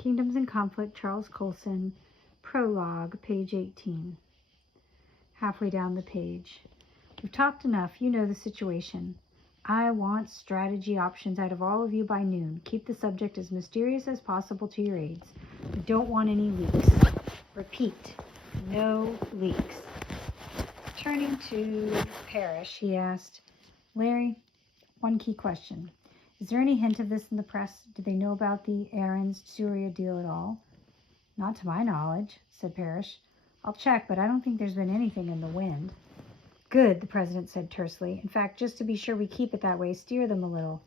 Kingdoms in Conflict, Charles Colson, Prologue, page 18. Halfway down the page. We've talked enough. You know the situation. I want strategy options out of all of you by noon. Keep the subject as mysterious as possible to your aides. We don't want any leaks. Repeat, no leaks. Turning to Parrish, he asked, Larry, one key question. Is there any hint of this in the press? Do they know about the Aarons-Syria deal at all? Not to my knowledge, said Parrish. I'll check, but I don't think there's been anything in the wind. Good, the president said tersely. In fact, just to be sure we keep it that way, steer them a little.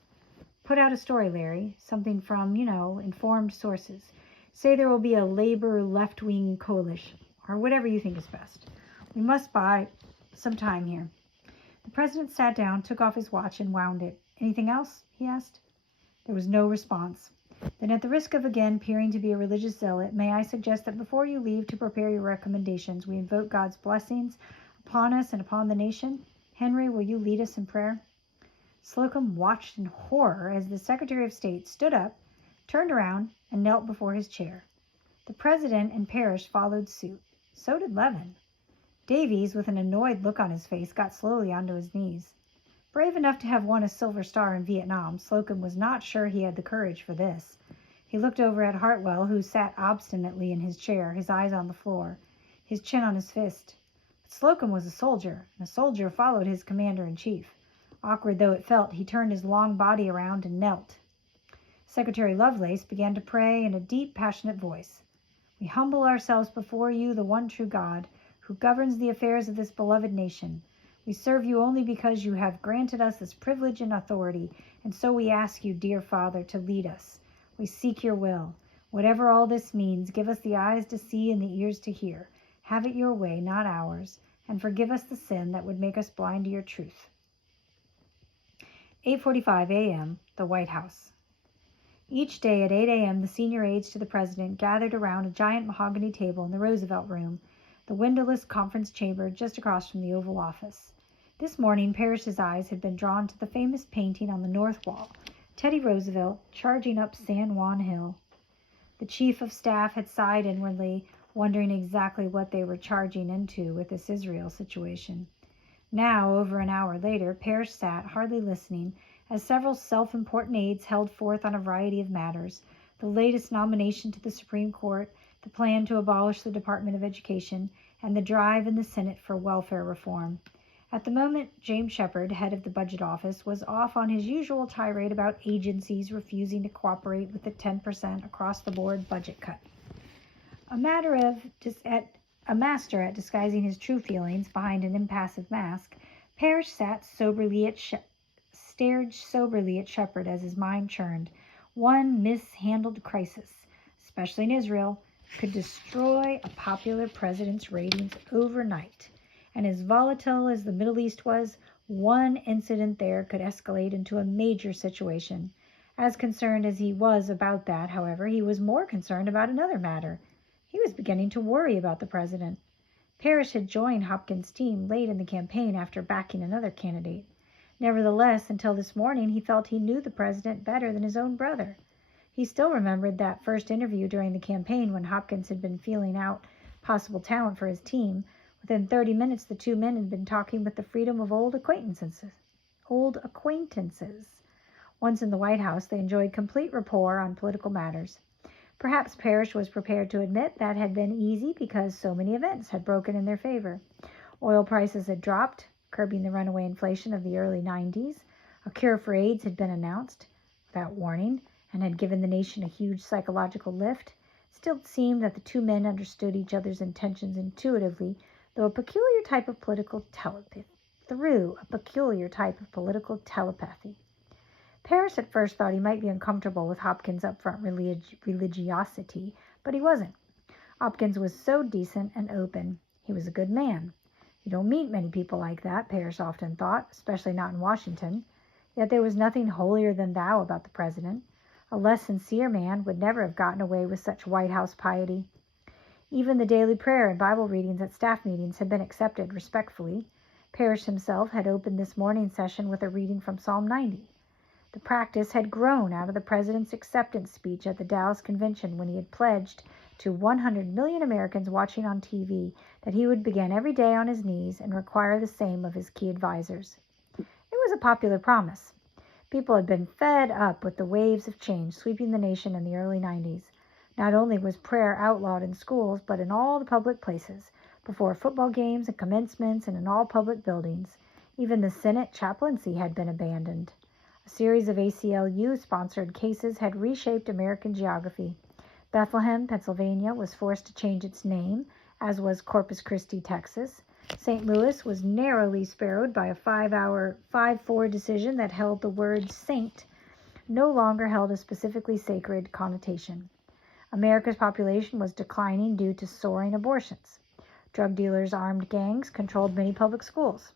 Put out a story, Larry. Something from, informed sources. Say there will be a labor left-wing coalition, or whatever you think is best. We must buy some time here. The president sat down, took off his watch, and wound it. Anything else? He asked. There was no response. Then, at the risk of again appearing to be a religious zealot, may I suggest that before you leave to prepare your recommendations, we invoke God's blessings upon us and upon the nation? Henry, will you lead us in prayer? Slocum watched in horror as the Secretary of State stood up, turned around, and knelt before his chair. The president and Parrish followed suit. So did Levin. Davies, with an annoyed look on his face, got slowly onto his knees. Brave enough to have won a Silver Star in Vietnam, Slocum was not sure he had the courage for this. He looked over at Hartwell, who sat obstinately in his chair, his eyes on the floor, his chin on his fist. But Slocum was a soldier, and a soldier followed his commander-in-chief. Awkward though it felt, he turned his long body around and knelt. Secretary Lovelace began to pray in a deep, passionate voice. We humble ourselves before you, the one true God, who governs the affairs of this beloved nation. We serve you only because you have granted us this privilege and authority, and so we ask you, dear Father, to lead us. We seek your will. Whatever all this means, give us the eyes to see and the ears to hear. Have it your way, not ours, and forgive us the sin that would make us blind to your truth. 8:45 a.m., the White House. Each day at 8 a.m., the senior aides to the president gathered around a giant mahogany table in the Roosevelt Room, the windowless conference chamber just across from the Oval Office. This morning, Parrish's eyes had been drawn to the famous painting on the north wall, Teddy Roosevelt charging up San Juan Hill. The chief of staff had sighed inwardly, wondering exactly what they were charging into with this Israel situation. Now, over an hour later, Parrish sat, hardly listening, as several self-important aides held forth on a variety of matters, the latest nomination to the Supreme Court, the plan to abolish the Department of Education, and the drive in the Senate for welfare reform. At the moment, James Shepard, head of the Budget Office, was off on his usual tirade about agencies refusing to cooperate with the 10% across-the-board budget cut. A master at disguising his true feelings behind an impassive mask, Parrish stared soberly at Shepard as his mind churned. One mishandled crisis, especially in Israel, could destroy a popular president's ratings overnight. And as volatile as the Middle East was, one incident there could escalate into a major situation. As concerned as he was about that, however, he was more concerned about another matter. He was beginning to worry about the president. Parrish had joined Hopkins' team late in the campaign after backing another candidate. Nevertheless, until this morning, he felt he knew the president better than his own brother. He still remembered that first interview during the campaign when Hopkins had been feeling out possible talent for his team. Within 30 minutes, the two men had been talking with the freedom of old acquaintances. Once in the White House, they enjoyed complete rapport on political matters. Perhaps Parrish was prepared to admit that had been easy because so many events had broken in their favor. Oil prices had dropped, curbing the runaway inflation of the early 90s. A cure for AIDS had been announced without warning and had given the nation a huge psychological lift. Still, it seemed that the two men understood each other's intentions intuitively, through a peculiar type of political telepathy. Parrish at first thought he might be uncomfortable with Hopkins' upfront religiosity, but he wasn't. Hopkins was so decent and open. He was a good man. You don't meet many people like that, Parrish often thought, especially not in Washington. Yet there was nothing holier than thou about the president. A less sincere man would never have gotten away with such White House piety. Even the daily prayer and Bible readings at staff meetings had been accepted respectfully. Parrish himself had opened this morning's session with a reading from Psalm 90. The practice had grown out of the president's acceptance speech at the Dallas Convention when he had pledged to 100 million Americans watching on TV that he would begin every day on his knees and require the same of his key advisors. It was a popular promise. People had been fed up with the waves of change sweeping the nation in the early 90s. Not only was prayer outlawed in schools, but in all the public places, before football games and commencements and in all public buildings. Even the Senate chaplaincy had been abandoned. A series of ACLU-sponsored cases had reshaped American geography. Bethlehem, Pennsylvania, was forced to change its name, as was Corpus Christi, Texas. St. Louis was narrowly spared by a 5-4 decision that held the word saint no longer held a specifically sacred connotation. America's population was declining due to soaring abortions. Drug dealers' armed gangs controlled many public schools.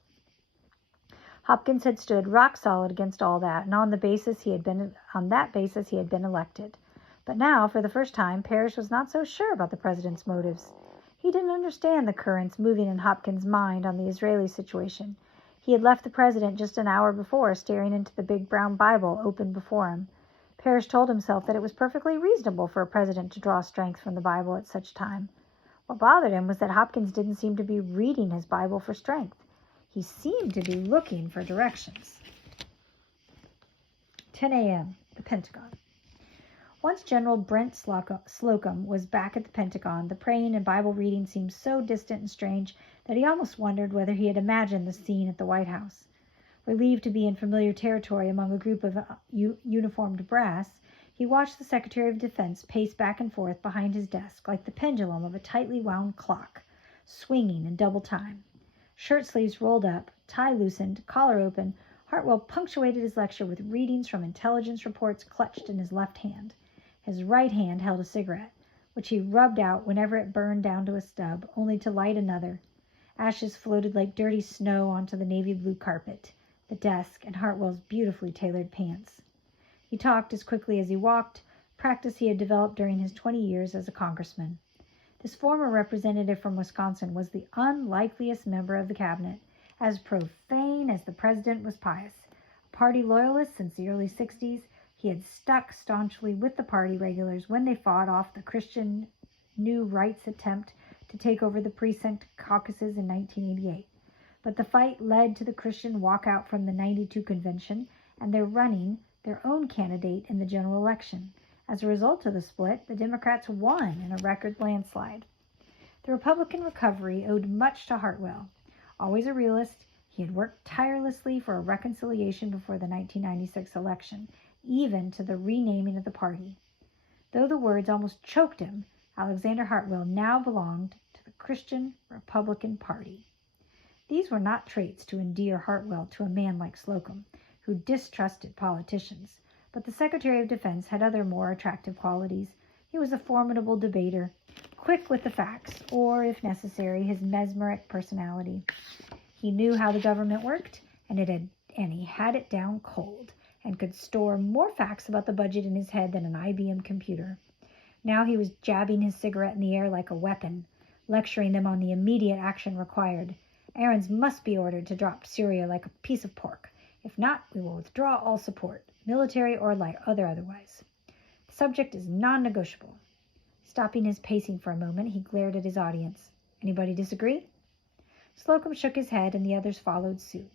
Hopkins had stood rock solid against all that, and on that basis he had been elected. But now, for the first time, Parrish was not so sure about the president's motives. He didn't understand the currents moving in Hopkins' mind on the Israeli situation. He had left the president just an hour before, staring into the big brown Bible open before him. Parrish told himself that it was perfectly reasonable for a president to draw strength from the Bible at such time. What bothered him was that Hopkins didn't seem to be reading his Bible for strength. He seemed to be looking for directions. 10 a.m., the Pentagon. Once General Brent Slocum was back at the Pentagon, the praying and Bible reading seemed so distant and strange that he almost wondered whether he had imagined the scene at the White House. Relieved to be in familiar territory among a group of uniformed brass, he watched the Secretary of Defense pace back and forth behind his desk like the pendulum of a tightly wound clock, swinging in double time. Shirt sleeves rolled up, tie loosened, collar open, Hartwell punctuated his lecture with readings from intelligence reports clutched in his left hand. His right hand held a cigarette, which he rubbed out whenever it burned down to a stub, only to light another. Ashes floated like dirty snow onto the navy blue carpet, the desk, and Hartwell's beautifully tailored pants. He talked as quickly as he walked, practice he had developed during his 20 years as a congressman. This former representative from Wisconsin was the unlikeliest member of the cabinet, as profane as the president was pious. A party loyalist since the early 60s, he had stuck staunchly with the party regulars when they fought off the Christian New Right's attempt to take over the precinct caucuses in 1988. But the fight led to the Christian walkout from the 92 convention and their running their own candidate in the general election. As a result of the split, the Democrats won in a record landslide. The Republican recovery owed much to Hartwell. Always a realist, he had worked tirelessly for a reconciliation before the 1996 election, even to the renaming of the party. Though the words almost choked him, Alexander Hartwell now belonged to the Christian Republican Party. These were not traits to endear Hartwell to a man like Slocum, who distrusted politicians, but the Secretary of Defense had other more attractive qualities. He was a formidable debater, quick with the facts, or, if necessary, his mesmeric personality. He knew how the government worked, and he had it down cold, and could store more facts about the budget in his head than an IBM computer. Now he was jabbing his cigarette in the air like a weapon, lecturing them on the immediate action required. Aarons must be ordered to drop Syria like a piece of pork. If not, we will withdraw all support, military or otherwise. The subject is non-negotiable. Stopping his pacing for a moment, he glared at his audience. Anybody disagree? Slocum shook his head, and the others followed suit.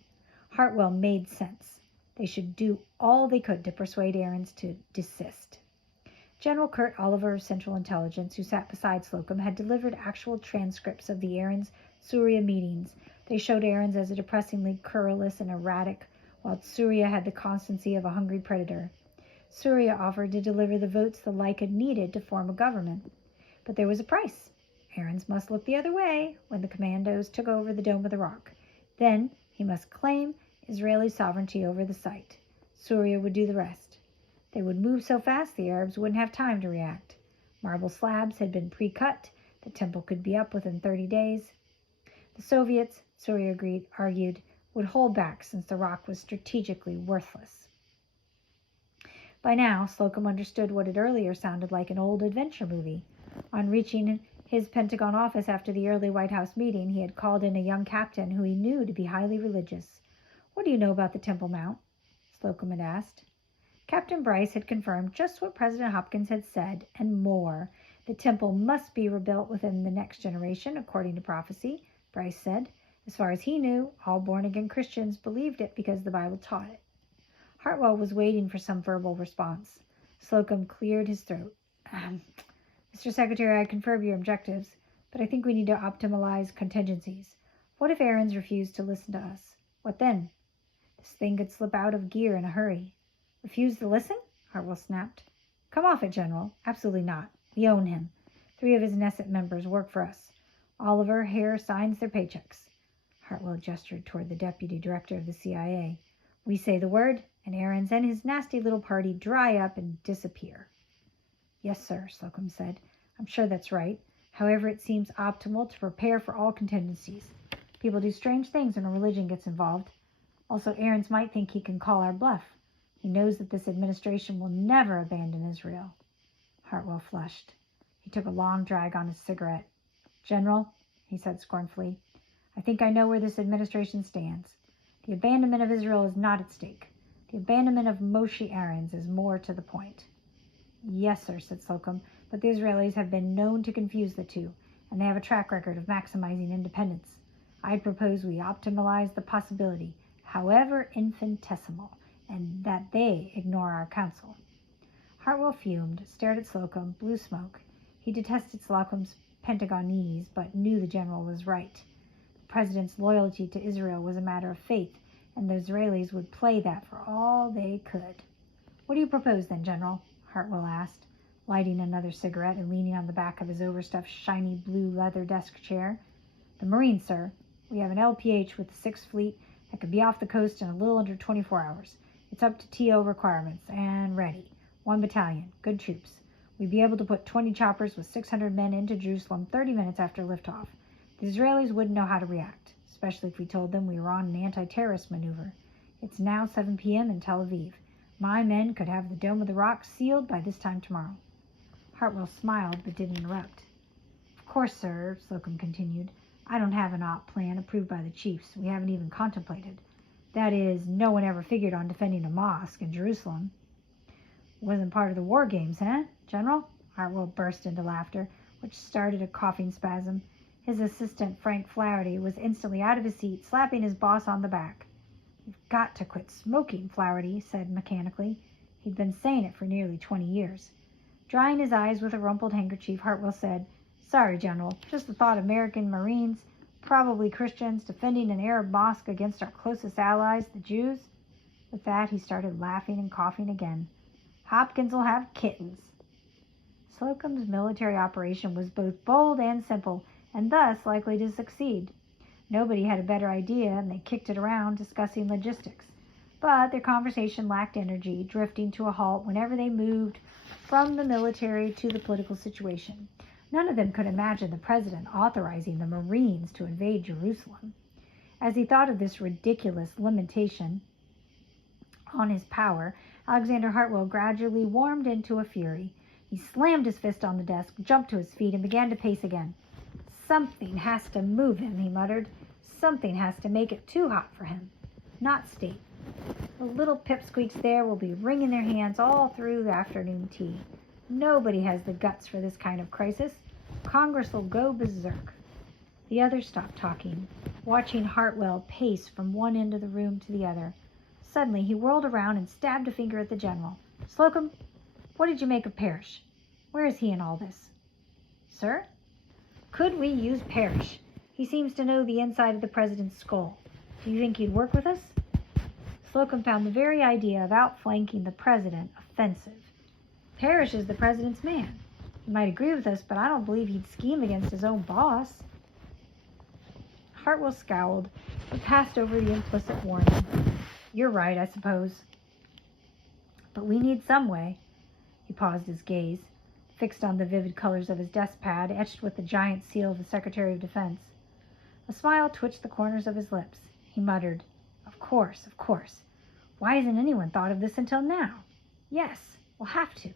Hartwell made sense. They should do all they could to persuade Aarons to desist. General Kurt Oliver of Central Intelligence, who sat beside Slocum, had delivered actual transcripts of the Aarons-Surya meetings. They showed Aarons as a depressingly querulous and erratic, while Surya had the constancy of a hungry predator. Surya offered to deliver the votes the Leica needed to form a government. But there was a price. Aarons must look the other way when the commandos took over the Dome of the Rock. Then he must claim Israeli sovereignty over the site. Surya would do the rest. They would move so fast the Arabs wouldn't have time to react. Marble slabs had been pre-cut. The temple could be up within 30 days. The Soviets, Surya argued, would hold back since the rock was strategically worthless. By now, Slocum understood what had earlier sounded like an old adventure movie. On reaching his Pentagon office after the early White House meeting, he had called in a young captain who he knew to be highly religious. "What do you know about the Temple Mount?" Slocum had asked. Captain Bryce had confirmed just what President Hopkins had said, and more. The temple must be rebuilt within the next generation, according to prophecy, Bryce said. As far as he knew, all born-again Christians believed it because the Bible taught it. Hartwell was waiting for some verbal response. Slocum cleared his throat. Mr. Secretary, I confirm your objectives, but I think we need to optimize contingencies. What if Aarons refused to listen to us? What then? This thing could slip out of gear in a hurry. Refuse to listen? Hartwell snapped. Come off it, General. Absolutely not. We own him. 3 of his Knesset members work for us. Oliver Hare signs their paychecks. Hartwell gestured toward the deputy director of the CIA. We say the word, and Aarons and his nasty little party dry up and disappear. Yes, sir, Slocum said. I'm sure that's right. However, it seems optimal to prepare for all contingencies. People do strange things when a religion gets involved. Also, Aarons might think he can call our bluff. He knows that this administration will never abandon Israel. Hartwell flushed. He took a long drag on his cigarette. General, he said scornfully, I think I know where this administration stands. The abandonment of Israel is not at stake. The abandonment of Moshe Aarons is more to the point. Yes, sir, said Slocum, but the Israelis have been known to confuse the two, and they have a track record of maximizing independence. I'd propose we optimize the possibility, however infinitesimal, and that they ignore our counsel. Hartwell fumed, stared at Slocum, blew smoke. He detested Slocum's Pentagonese, but knew the general was right. The president's loyalty to Israel was a matter of faith, and the Israelis would play that for all they could. What do you propose then, General? Hartwell asked, lighting another cigarette and leaning on the back of his overstuffed, shiny blue leather desk chair. The Marines, sir. We have an LPH with the 6th Fleet that could be off the coast in a little under 24 hours. It's up to TO requirements, and ready. 1 battalion, good troops. We'd be able to put 20 choppers with 600 men into Jerusalem 30 minutes after liftoff. The Israelis wouldn't know how to react, especially if we told them we were on an anti-terrorist maneuver. It's now 7 p.m. in Tel Aviv. My men could have the Dome of the Rock sealed by this time tomorrow. Hartwell smiled but didn't interrupt. Of course, sir, Slocum continued. I don't have an op plan approved by the chiefs. We haven't even contemplated. That is, no one ever figured on defending a mosque in Jerusalem. Wasn't part of the war games, eh, General? Hartwell burst into laughter, which started a coughing spasm. His assistant, Frank Flaherty, was instantly out of his seat, slapping his boss on the back. You've got to quit smoking, Flaherty said mechanically. He'd been saying it for nearly 20 years. Drying his eyes with a rumpled handkerchief, Hartwell said, Sorry, General, just the thought of American Marines, probably Christians, defending an Arab mosque against our closest allies, the Jews. With that, he started laughing and coughing again. Hopkins will have kittens. Slocum's military operation was both bold and simple, and thus likely to succeed. Nobody had a better idea, and they kicked it around discussing logistics. But their conversation lacked energy, drifting to a halt whenever they moved from the military to the political situation. None of them could imagine the president authorizing the Marines to invade Jerusalem. As he thought of this ridiculous limitation on his power, Alexander Hartwell gradually warmed into a fury. He slammed his fist on the desk, jumped to his feet, and began to pace again. Something has to move him, he muttered. Something has to make it too hot for him. Not state. The little pipsqueaks there will be wringing their hands all through the afternoon tea. Nobody has the guts for this kind of crisis. Congress will go berserk. The others stopped talking, watching Hartwell pace from one end of the room to the other. Suddenly, he whirled around and stabbed a finger at the general. Slocum, what did you make of Parrish? Where is he in all this? Sir? Could we use Parrish? He seems to know the inside of the president's skull. Do you think he'd work with us? Slocum found the very idea of outflanking the president offensive. Parrish is the president's man. He might agree with us, but I don't believe he'd scheme against his own boss. Hartwell scowled, but passed over the implicit warning. You're right, I suppose. But we need some way. He paused, his gaze fixed on the vivid colors of his desk pad, etched with the giant seal of the Secretary of Defense. A smile twitched the corners of his lips. He muttered, Of course, of course. Why hasn't anyone thought of this until now? Yes, we'll have to.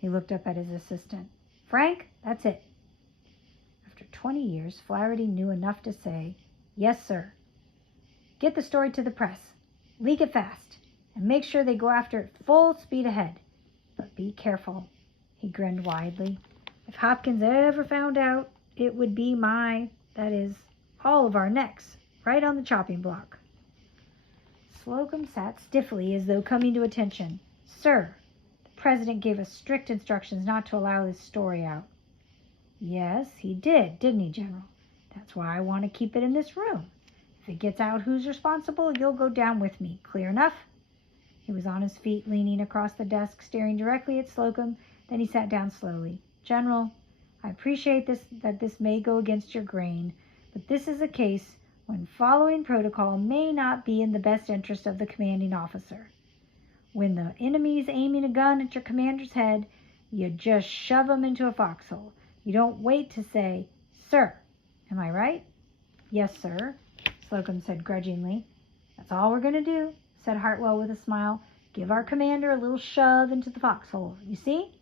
He looked up at his assistant. Frank, that's it. After 20 years, Flaherty knew enough to say, Yes, sir. Get the story to the press. Leak it fast. and make sure they go after it full speed ahead. But be careful." He grinned widely. "If Hopkins ever found out, it would be that is, all of our necks, right on the chopping block." Slocum sat stiffly as though coming to attention. "Sir, the President gave us strict instructions not to allow this story out." "Yes, he didn't he, General? That's why I want to keep it in this room. If it gets out who's responsible, you'll go down with me. Clear enough?" He was on his feet, leaning across the desk, staring directly at Slocum. Then he sat down slowly. "General, I appreciate that this may go against your grain, but this is a case when following protocol may not be in the best interest of the commanding officer. When the enemy's aiming a gun at your commander's head, you just shove him into a foxhole. You don't wait to say, 'Sir.' Am I right?" "Yes, sir," Slocum said grudgingly. "That's all we're going to do," said Hartwell with a smile. "Give our commander a little shove into the foxhole. You see?"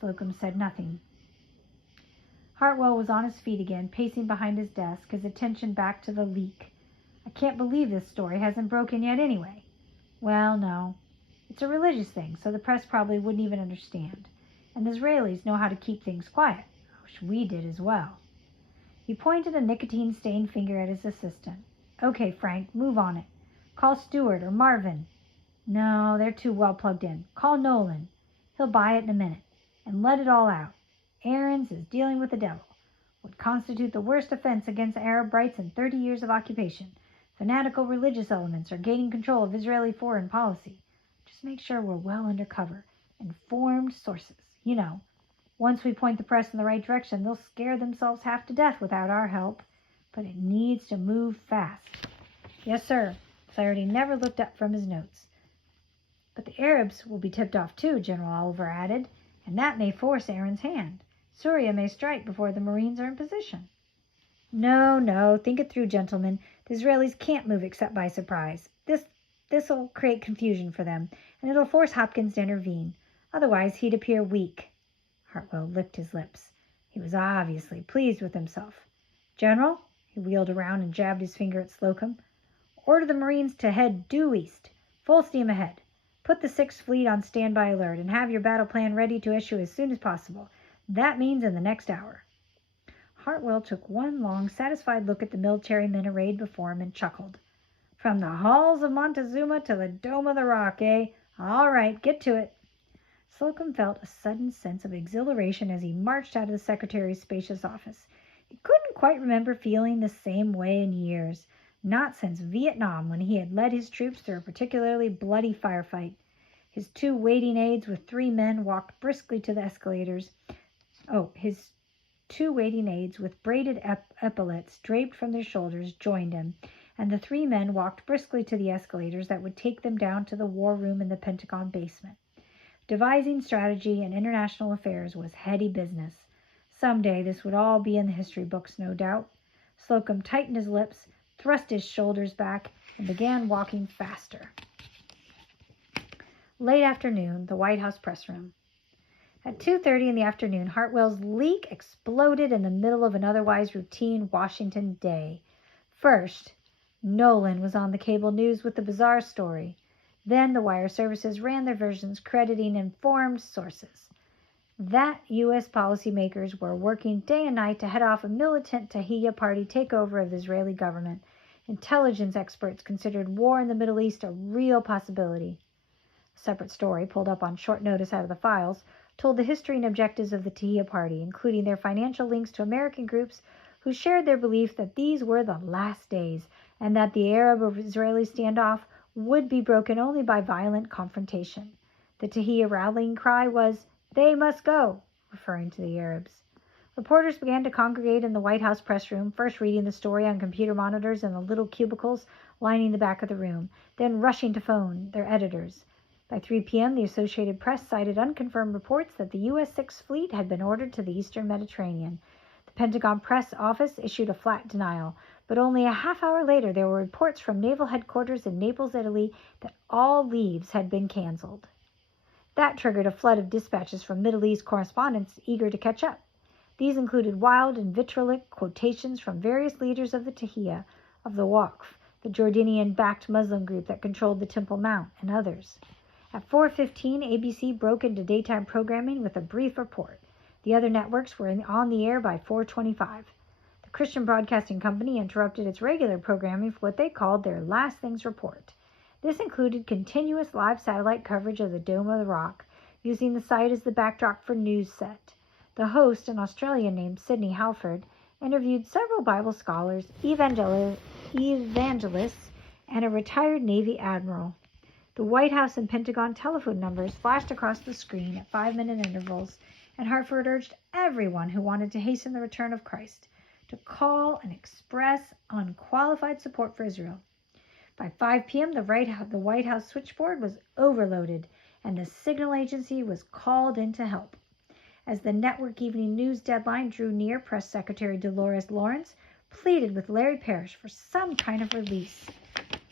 Slocum said nothing. Hartwell was on his feet again, pacing behind his desk, his attention back to the leak. "I can't believe this story hasn't broken yet anyway." "Well, no. It's a religious thing, so the press probably wouldn't even understand. And the Israelis know how to keep things quiet. I wish we did as well." He pointed a nicotine-stained finger at his assistant. "Okay, Frank, move on it. Call Stewart or Marvin." "No, they're too well plugged in. Call Nolan. He'll buy it in a minute. And let it all out. Aarons is dealing with the devil. Would constitute the worst offense against Arab rights in 30 years of occupation. Fanatical religious elements are gaining control of Israeli foreign policy. Just make sure we're well under cover. Informed sources. You know. Once we point the press in the right direction, they'll scare themselves half to death without our help. But it needs to move fast." "Yes, sir." Flaherty never looked up from his notes. "But the Arabs will be tipped off too," General Oliver added, "and that may force Aaron's hand. Syria may strike before the Marines are in position." No, think it through, gentlemen. The Israelis can't move except by surprise. This'll create confusion for them, and it'll force Hopkins to intervene. Otherwise, he'd appear weak." Hartwell licked his lips. He was obviously pleased with himself. "General," he wheeled around and jabbed his finger at Slocum, "order the Marines to head due east. Full steam ahead. Put the 6th Fleet on standby alert and have your battle plan ready to issue as soon as possible. That means in the next hour." Hartwell took one long, satisfied look at the military men arrayed before him and chuckled. "From the halls of Montezuma to the Dome of the Rock, eh? All right, get to it." Slocum felt a sudden sense of exhilaration as he marched out of the secretary's spacious office. He couldn't quite remember feeling the same way in years, not since Vietnam, when he had led his troops through a particularly bloody firefight. His 2 waiting aides with 3 men walked briskly to the escalators. His 2 waiting aides with braided epaulets draped from their shoulders joined him, and the 3 men walked briskly to the escalators that would take them down to the war room in the Pentagon basement. Devising strategy in international affairs was heady business. Someday this would all be in the history books, no doubt. Slocum tightened his lips, thrust his shoulders back, and began walking faster. Late afternoon, the White House press room. At 2:30 in the afternoon, Hartwell's leak exploded in the middle of an otherwise routine Washington day. First, Nolan was on the cable news with the bizarre story. Then the wire services ran their versions, crediting informed sources that U.S. policymakers were working day and night to head off a militant Tahrir Party takeover of the Israeli government. Intelligence experts considered war in the Middle East a real possibility. A separate story, pulled up on short notice out of the files, told the history and objectives of the Tahrir Party, including their financial links to American groups who shared their belief that these were the last days and that the Arab-Israeli standoff would be broken only by violent confrontation. The Tahrir rallying cry was, "They must go," referring to the Arabs. Reporters began to congregate in the White House press room, first reading the story on computer monitors in the little cubicles lining the back of the room, then rushing to phone their editors. By 3 p.m., the Associated Press cited unconfirmed reports that the U.S. 6th Fleet had been ordered to the eastern Mediterranean. The Pentagon press office issued a flat denial, but only a half hour later there were reports from naval headquarters in Naples, Italy, that all leaves had been canceled. That triggered a flood of dispatches from Middle East correspondents eager to catch up. These included wild and vitriolic quotations from various leaders of the Tahrir, of the Waqf, the Jordanian-backed Muslim group that controlled the Temple Mount, and others. At 4:15, ABC broke into daytime programming with a brief report. The other networks were on the air by 4:25. The Christian Broadcasting Company interrupted its regular programming for what they called their Last Things report. This included continuous live satellite coverage of the Dome of the Rock, using the site as the backdrop for news set. The host, an Australian named Sidney Halford, interviewed several Bible scholars, evangelists, and a retired Navy admiral. The White House and Pentagon telephone numbers flashed across the screen at 5-minute intervals, and Halford urged everyone who wanted to hasten the return of Christ to call and express unqualified support for Israel. By 5 p.m., the White House switchboard was overloaded, and the signal agency was called in to help. As the network evening news deadline drew near, Press Secretary Dolores Lawrence pleaded with Larry Parrish for some kind of release.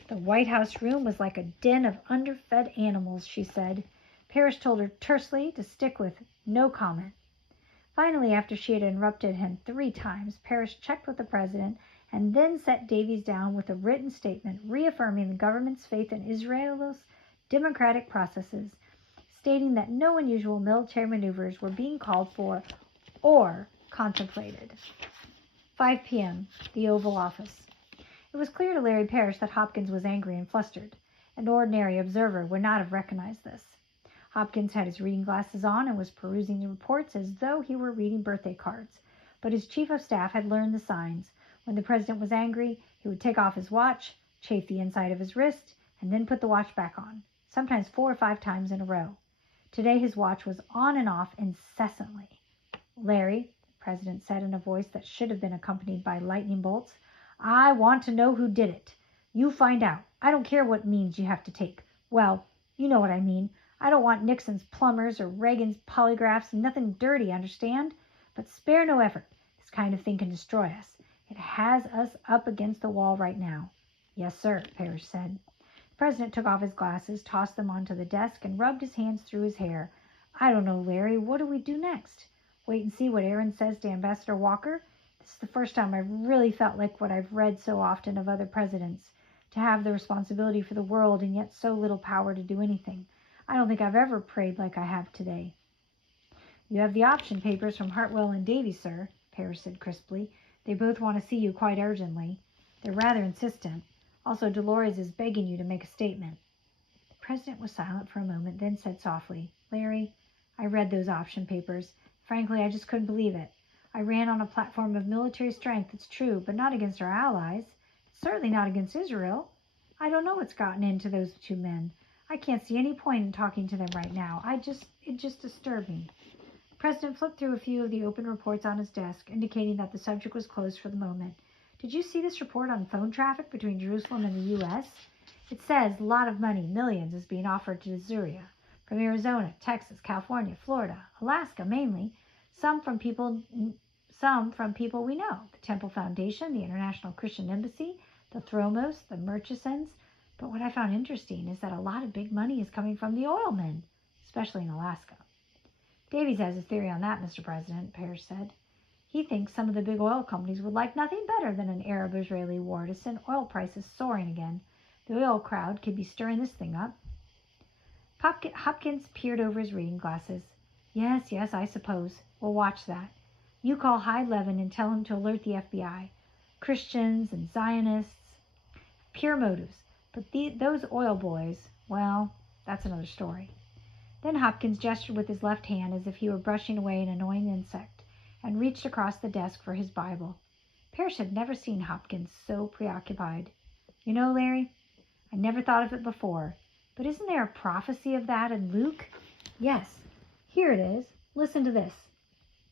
The White House room was like a den of underfed animals, she said. Parrish told her tersely to stick with no comment. Finally, after she had interrupted him 3 times, Parrish checked with the president and then set Davies down with a written statement reaffirming the government's faith in Israel's democratic processes, stating that no unusual military maneuvers were being called for or contemplated. 5 p.m., the Oval Office. It was clear to Larry Parrish that Hopkins was angry and flustered. An ordinary observer would not have recognized this. Hopkins had his reading glasses on and was perusing the reports as though he were reading birthday cards. But his chief of staff had learned the signs. When the president was angry, he would take off his watch, chafe the inside of his wrist, and then put the watch back on, sometimes 4 or 5 times in a row. Today his watch was on and off incessantly. "Larry," the president said in a voice that should have been accompanied by lightning bolts, "I want to know who did it. You find out. I don't care what means you have to take. Well, you know what I mean. I don't want Nixon's plumbers or Reagan's polygraphs. Nothing dirty, understand? But spare no effort. This kind of thing can destroy us. It has us up against the wall right now." "Yes, sir," Parrish said. The president took off his glasses, tossed them onto the desk, and rubbed his hands through his hair. "I don't know, Larry. What do we do next? Wait and see what Aaron says to Ambassador Walker? This is the first time I've really felt like what I've read so often of other presidents, to have the responsibility for the world and yet so little power to do anything. I don't think I've ever prayed like I have today." "You have the option papers from Hartwell and Davies, sir," Parrish said crisply. "They both want to see you quite urgently. They're rather insistent. Also, Dolores is begging you to make a statement." The president was silent for a moment, then said softly, "Larry, I read those option papers. Frankly, I just couldn't believe it. I ran on a platform of military strength, it's true, but not against our allies. Certainly not against Israel. I don't know what's gotten into those 2 men. I can't see any point in talking to them right now. It just disturbed me." The president flipped through a few of the open reports on his desk, indicating that the subject was closed for the moment. "Did you see this report on phone traffic between Jerusalem and the U.S.? It says a lot of money, millions, is being offered to Syria, from Arizona, Texas, California, Florida, Alaska mainly, some from people we know, the Temple Foundation, the International Christian Embassy, the Thromos, the Murchisons. But what I found interesting is that a lot of big money is coming from the oil men, especially in Alaska." "Davies has a theory on that, Mr. President," Parrish said. "He thinks some of the big oil companies would like nothing better than an Arab-Israeli war to send oil prices soaring again. The oil crowd could be stirring this thing up." Hopkins peered over his reading glasses. Yes, I suppose. We'll watch that. You call Hyde Levin and tell him to alert the FBI. Christians and Zionists. Pure motives. But those oil boys, well, that's another story." Then Hopkins gestured with his left hand as if he were brushing away an annoying insect, and reached across the desk for his Bible. Parrish had never seen Hopkins so preoccupied. "You know, Larry, I never thought of it before, but isn't there a prophecy of that in Luke?" "Yes. Here it is. Listen to this.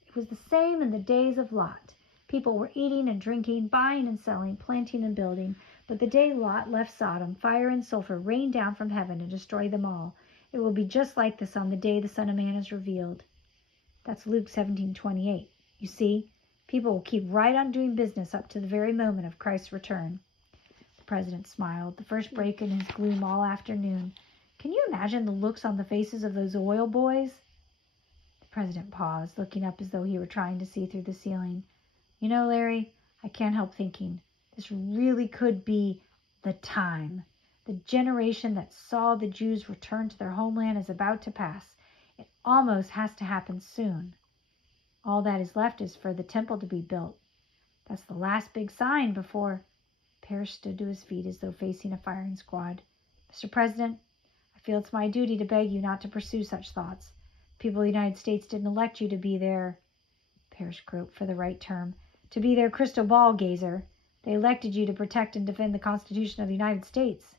It was the same in the days of Lot. People were eating and drinking, buying and selling, planting and building. But the day Lot left Sodom, fire and sulfur rained down from heaven and destroyed them all. It will be just like this on the day the Son of Man is revealed." That's Luke 17:28. You see, people will keep right on doing business up to the very moment of Christ's return. The president smiled, the first break in his gloom all afternoon. "Can you imagine the looks on the faces of those oil boys?" The president paused, looking up as though he were trying to see through the ceiling. "You know, Larry, I can't help thinking. This really could be The time, the generation that saw the Jews return to their homeland is about to pass. It almost has to happen soon. All that is left is for the temple to be built. That's the last big sign before... Parrish stood to his feet as though facing a firing squad. Mr. President, I feel it's my duty to beg you not to pursue such thoughts. People of the United States didn't elect you to be their... Parrish groped for the right term. To be their crystal ball gazer. They elected you to protect and defend the Constitution of the United States.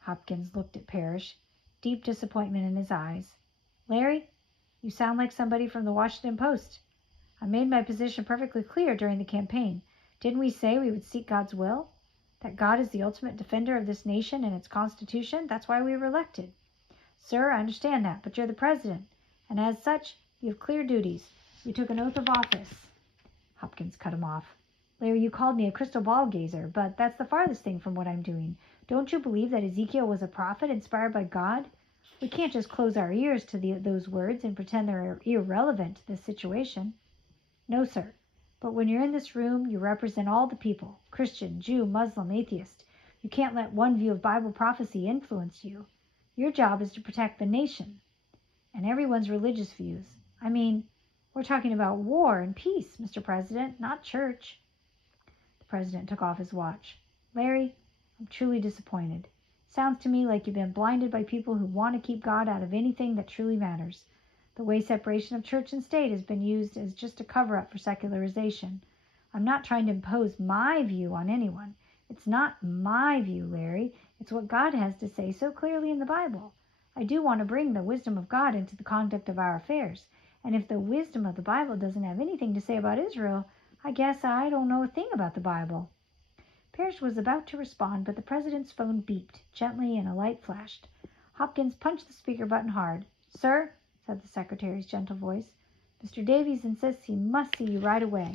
Hopkins looked at Parrish, deep disappointment in his eyes. Larry, you sound like somebody from the Washington Post. I made my position perfectly clear during the campaign. Didn't we say we would seek God's will? That God is the ultimate defender of this nation and its Constitution? That's why we were elected. Sir, I understand that, but you're the president, and as such, you have clear duties. You took an oath of office. Hopkins cut him off. Larry, you called me a crystal ball gazer, but that's the farthest thing from what I'm doing. Don't you believe that Ezekiel was a prophet inspired by God? We can't just close our ears to those words and pretend they're irrelevant to this situation. No, sir. But when you're in this room, you represent all the people, Christian, Jew, Muslim, atheist. You can't let one view of Bible prophecy influence you. Your job is to protect the nation and everyone's religious views. I mean, we're talking about war and peace, Mr. President, not church. The president took off his watch. Larry, I'm truly disappointed. Sounds to me like you've been blinded by people who want to keep God out of anything that truly matters. The way separation of church and state has been used as just a cover-up for secularization. I'm not trying to impose my view on anyone. It's not my view, Larry. It's what God has to say so clearly in the Bible. I do want to bring the wisdom of God into the conduct of our affairs. And if the wisdom of the Bible doesn't have anything to say about Israel, I guess I don't know a thing about the Bible. Parrish was about to respond, but the president's phone beeped gently and a light flashed. Hopkins punched the speaker button hard. Sir, said the secretary's gentle voice, Mr. Davies insists he must see you right away.